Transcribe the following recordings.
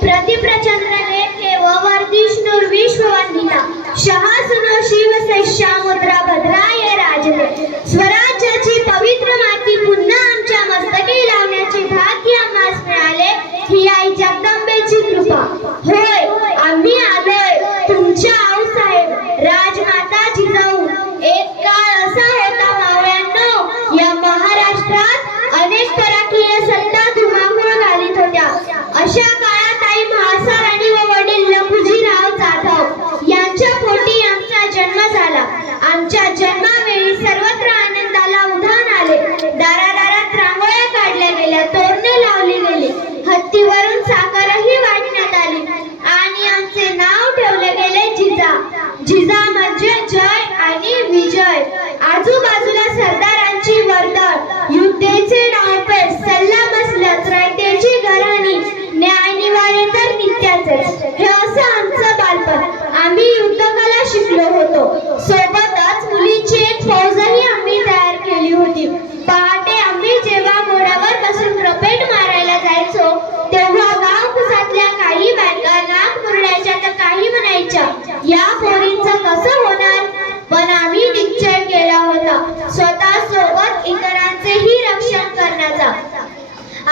प्रतिप्रचंद्रने वर्धिष्णुर विश्ववंदिता शहासुन शिवसैश्यामुद्रा भद्राय राजने स्वराज्याची पवित्र माती पुन्हा आमच्या मस्तकी लावण्याचे भाग्य आम्हास मिळाले ही आई जगदंबेची कृपा. होय आम्ही आलोय तुमच्या गरजा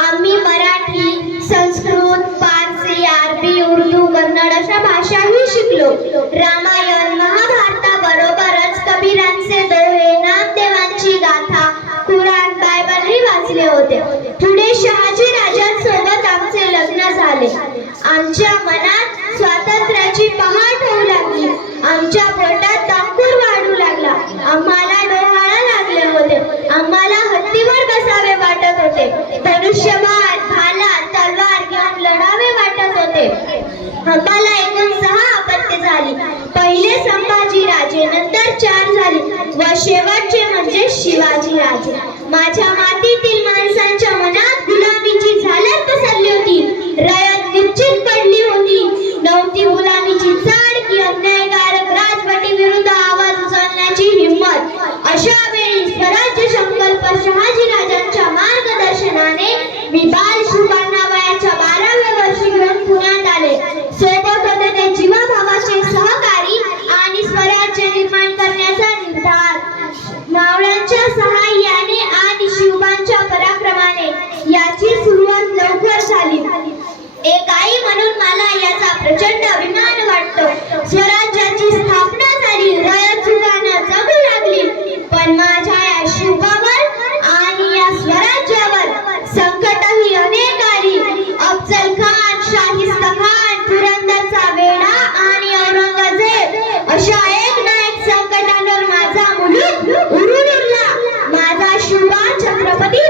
आम्ही मराठी संस्कृत पारसी अरबी उर्दू कन्नड अशा भाषाही शिकलो. रामायण महाभारता बरोबरच कबीरांचे दोहे नामदेवांची गाथा कुराण बायबलही वाचले होते. पुढे शहाजी राजांसोबत आमचे लग्न झाले. आमच्या मनात हंबाला एकूण सहा अपत्य झाली. पहिले संभाजी राजे नंतर चार झाले. व शेवटचे म्हणजे शिवाजी राजे. माझ्या मातीतील मावळ्यांच्या सहाय्याने sama dia?